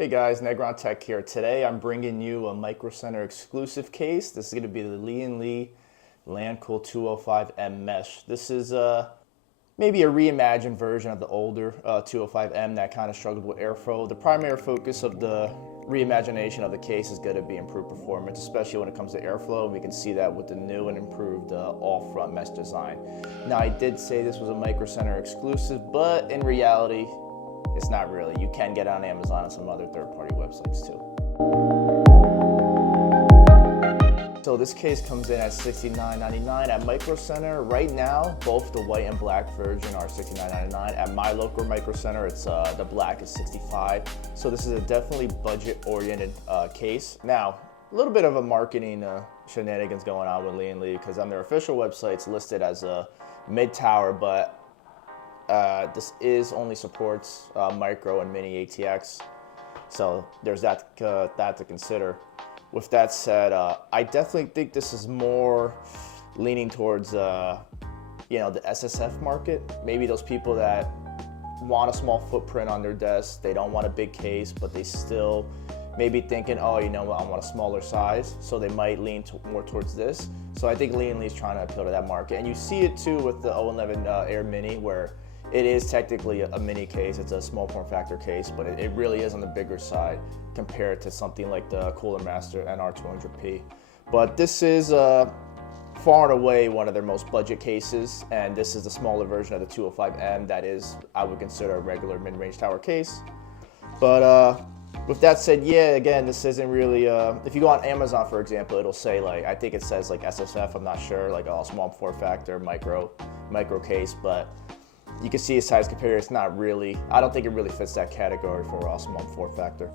Hey guys, Negron Tech here. Today I'm bringing you a Microcenter exclusive case. This is going to be the Lian Lancool 205M mesh. This is maybe a reimagined version of the older 205M that kind of struggled with airflow. The primary focus of the reimagination of the case is going to be improved performance, especially when it comes to airflow. We can see that with the new and improved all-front mesh design. Now, I did say this was a Microcenter exclusive, but in reality, it's not really. You can get it on Amazon and some other third-party websites too. So this case comes in at $69.99 at Microcenter. Right now, both the white and black version are $69.99. At my local Microcenter, it's the black is $65. So this is a definitely budget-oriented case. Now, a little bit of a marketing shenanigans going on with Lian because on their official website, it's listed as a mid-tower, but this only supports micro and mini ATX, so there's that to consider. With that said, I definitely think this is more leaning towards the SSF market. Maybe those people that want a small footprint on their desk, they don't want a big case, but they still maybe thinking, oh, you know what, I want a smaller size, so they might lean more towards this. So I think Lian is trying to appeal to that market, and you see it too with the 011 Air Mini, where it is technically a mini case. It's a small form factor case, but it really is on the bigger side compared to something like the Cooler Master NR200P. But this is far and away one of their most budget cases, and this is the smaller version of the 205M that is, I would consider, a regular mid-range tower case. But with that said, yeah, again, this isn't really, if you go on Amazon, for example, it'll say like, I think it says like SSF, I'm not sure, like a small form factor, micro case, but you can see a size compare, it's not really, I don't think it really fits that category for a small form factor.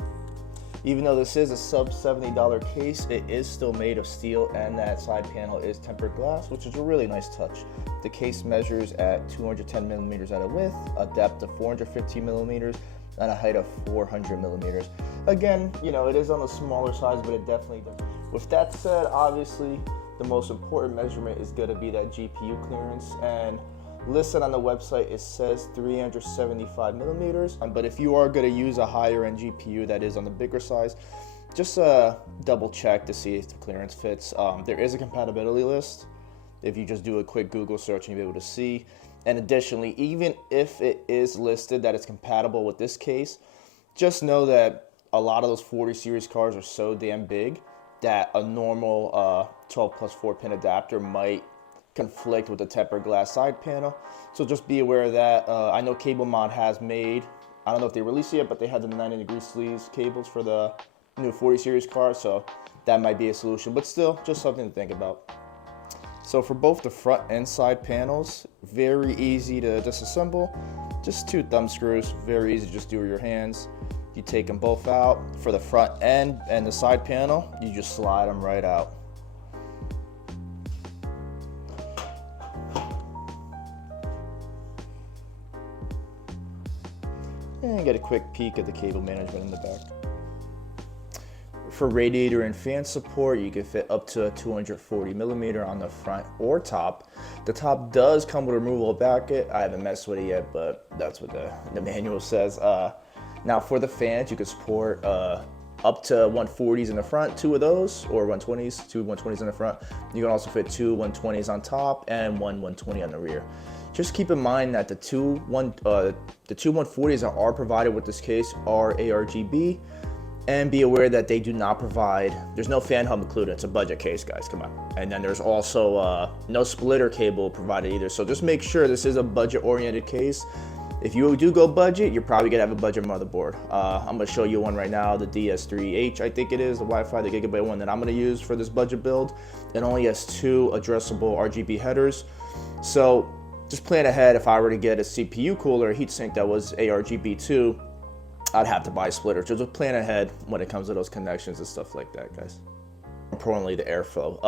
Even though this is a sub $70 case, it is still made of steel, and that side panel is tempered glass, which is a really nice touch. The case measures at 210 millimeters at a width, a depth of 415 millimeters, and a height of 400 millimeters. Again, you know, it is on the smaller size, but it definitely does. With that said, obviously, the most important measurement is gonna be that GPU clearance, and listed on the website, it says 375 millimeters, but if you are going to use a higher end GPU that is on the bigger size, just double check to see if the clearance fits. There is a compatibility list. If you just do a quick Google search, you'll be able to see. And additionally, even if it is listed that it's compatible with this case, just know that a lot of those 40 series cars are so damn big that a normal 12+4 pin adapter might conflict with the tempered glass side panel, so just be aware of that. I know Cable Mod has made, I don't know if they released it yet, but they had the 90-degree sleeves cables for the new 40 series cars, so that might be a solution, but still just something to think about. So for both the front and side panels, very easy to disassemble, just 2 thumb screws, very easy to just do with your hands. You take them both out. For the front end and the side panel, you just slide them right out. And get a quick peek at the cable management in the back. For radiator and fan support, you can fit up to a 240 millimeter on the front or top. The top does come with a removable bracket. I haven't messed with it yet, but that's what the manual says. Now for the fans, you can support up to 140s in the front, 2 of those, or 120s, 2 120s in the front. You can also fit 2 120s on top and 1 120 on the rear. Just keep in mind that the two 140s that are provided with this case are ARGB, and be aware that they do not provide, there's no fan hub included. It's a budget case, guys, come on. And then there's also no splitter cable provided either. So just make sure this is a budget-oriented case. If you do go budget, you're probably gonna have a budget motherboard. I'm gonna show you one right now, the DS3H, I think it is, the Wi-Fi, the Gigabyte one that I'm gonna use for this budget build. It only has 2 addressable RGB headers. So just plan ahead. If I were to get a CPU cooler, a heatsink that was ARGB2, I'd have to buy a splitter. So just plan ahead when it comes to those connections and stuff like that, guys. Importantly, the airflow.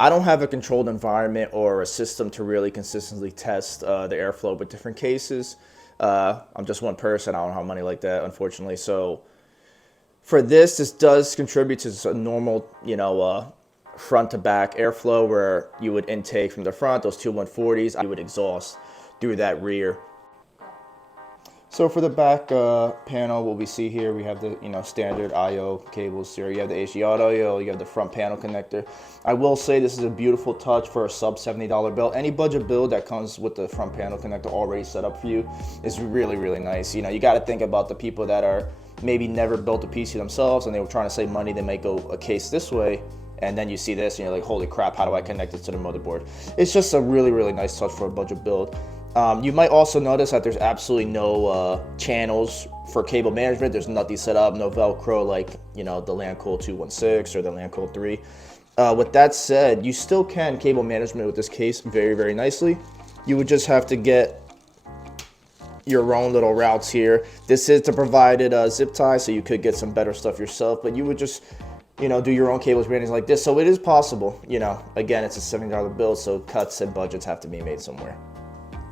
I don't have a controlled environment or a system to really consistently test the airflow with different cases. I'm just one person. I don't have money like that, unfortunately. So for this does contribute to a normal, front to back airflow where you would intake from the front, those 2 140s, you would exhaust through that rear. So for the back panel, what we see here, we have the standard I/O cables here. You have the HD audio, you have the front panel connector. I will say this is a beautiful touch for a sub $70 build. Any budget build that comes with the front panel connector already set up for you is really, really nice. You know, you got to think about the people that are maybe never built a PC themselves and they were trying to save money. They might go a case this way, and then you see this and you're like, holy crap, how do I connect it to the motherboard? It's just a really, really nice touch for a budget build. You might also notice that there's absolutely no channels for cable management. There's nothing set up, no Velcro like, the Lancool 216 or the Lancool 3. With that said, you still can cable management with this case very, very nicely. You would just have to get your own little routes here. This is the provided zip tie, so you could get some better stuff yourself, but you would just do your own cables management like this. So it is possible. Again, it's a $70 build, so cuts and budgets have to be made somewhere.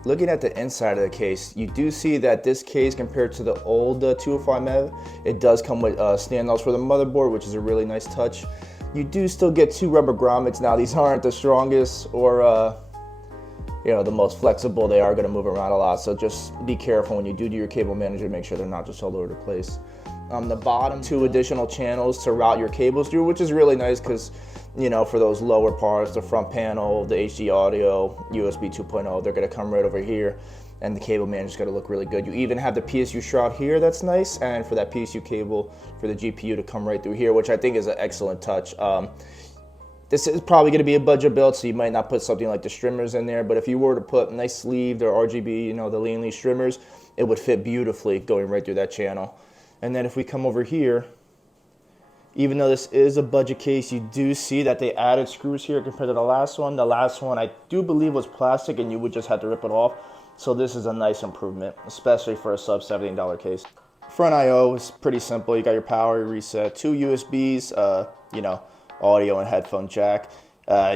Looking at the inside of the case, you do see that this case, compared to the old 205M, it does come with standoffs for the motherboard, which is a really nice touch. You do still get 2 rubber grommets. Now, these aren't the strongest or the most flexible. They are going to move around a lot, so just be careful when you do your cable management. Make sure they're not just all over the place. On the bottom, 2 additional channels to route your cables through, which is really nice because for those lower parts, the front panel, the HD audio, USB 2.0, they're going to come right over here, and the cable manager's going to look really good. You even have the PSU shroud here, that's nice, and for that PSU cable for the GPU to come right through here, which I think is an excellent touch. This is probably going to be a budget build, so you might not put something like the streamers in there, but if you were to put nice sleeved or RGB, the Lian streamers, it would fit beautifully going right through that channel. And then if we come over here, even though this is a budget case, you do see that they added screws here compared to the last one. The last one I do believe was plastic and you would just have to rip it off. So this is a nice improvement, especially for a sub $70 case. Front I/O is pretty simple. You got your power, your reset, 2 USBs, audio and headphone jack.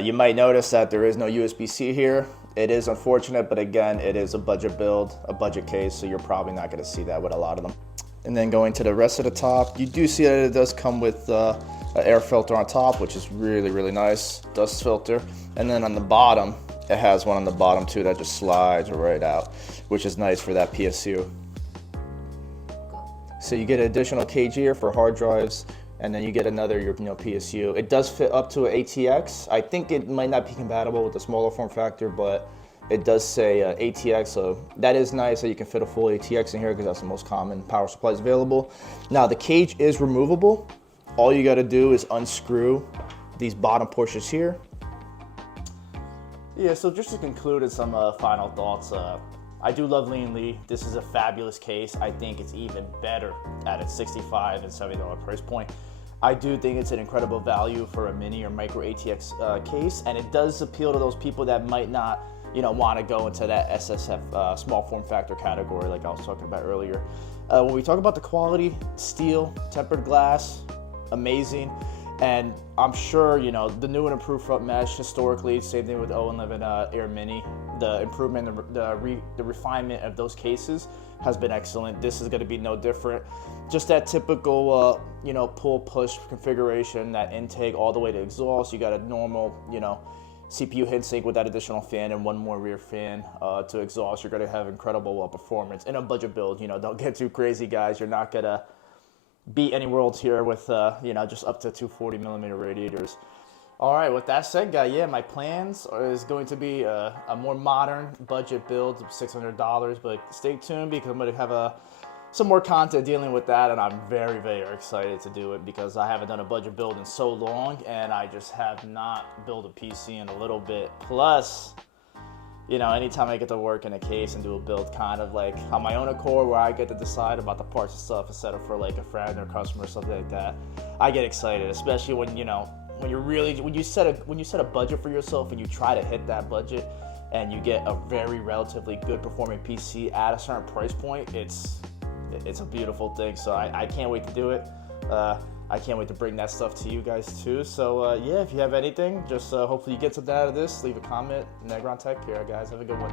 You might notice that there is no USB-C here. It is unfortunate, but again, it is a budget build, a budget case, so you're probably not going to see that with a lot of them. And then going to the rest of the top, you do see that it does come with an air filter on top, which is really, really nice, dust filter. And then on the bottom, it has one on the bottom too that just slides right out, which is nice for that PSU. So you get an additional cage here for hard drives, and then you get another PSU. It does fit up to an ATX. I think it might not be compatible with the smaller form factor, but it does say ATX, so that is nice that you can fit a full ATX in here because that's the most common power supplies available. Now the cage is removable. All you got to do is unscrew these bottom portions here. Yeah, so just to conclude in some final thoughts, I do love Lian Li. This is a fabulous case. I think it's even better at its $65 and $70 price point. I do think it's an incredible value for a mini or micro ATX case, and it does appeal to those people that might not want to go into that SSF small form factor category like I was talking about earlier. When we talk about the quality, steel, tempered glass, amazing. And I'm sure, the new and improved front mesh historically, same thing with 011 Air Mini, the improvement, the refinement of those cases has been excellent. This is going to be no different. Just that typical, pull push configuration, that intake all the way to exhaust. You got a normal, CPU heatsink with that additional fan and one more rear fan to exhaust. You're going to have incredible performance in a budget build. Don't get too crazy, guys. You're not going to beat any worlds here with just up to 240mm radiators. All right, with that said, guys, yeah, my plans is going to be a more modern budget build of $600, but stay tuned because I'm going to have some more content dealing with that, and I'm very, very excited to do it because I haven't done a budget build in so long, and I just have not built a PC in a little bit. Plus, anytime I get to work in a case and do a build kind of like on my own accord where I get to decide about the parts and stuff instead of for like a friend or customer or something like that, I get excited, especially when, when you set a budget for yourself and you try to hit that budget and you get a very relatively good performing PC at a certain price point, it's a beautiful thing. So I can't wait to do it. I can't wait to bring that stuff to you guys too. So yeah, if you have anything, just hopefully you get something out of this, leave a comment. Negron Tech here, guys. Have a good one.